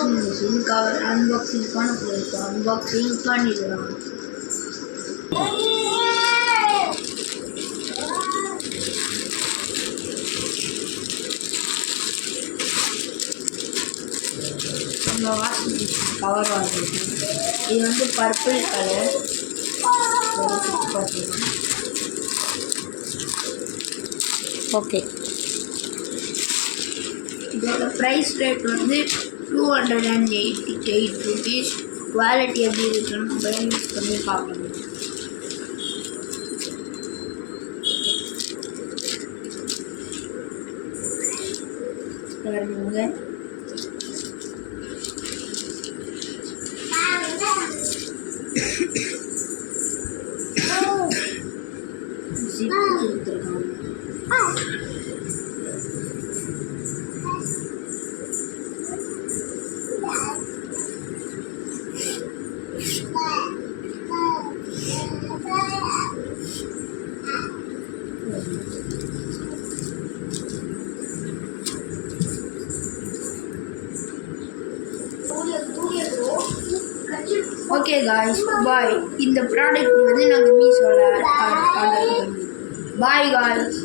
Washing machine cover unboxing பண்ண போயிருக்கோம். Unboxing பண்ணிடலாம். நம்ம வாஷிங் மிஷின் கவர் வாங்கிருக்கு. இது வந்து பர்பிள் கலர். ஓகே, இதோட ப்ரைஸ் ரேட் வந்து 288 rupees. குவாலிட்டி எப்படி இருக்குன்னு நம்ம யூஸ் பண்ணி பார்க்கணும். பாருங்க, ஜிப்பு கொடுத்துருக்காங்க. ஓகே காய்ஸ், பாய். இந்த ப்ராடக்ட் வந்து நாங்கள் மீஷோவில் ஆர்டர் பண்ணி. Bye guys.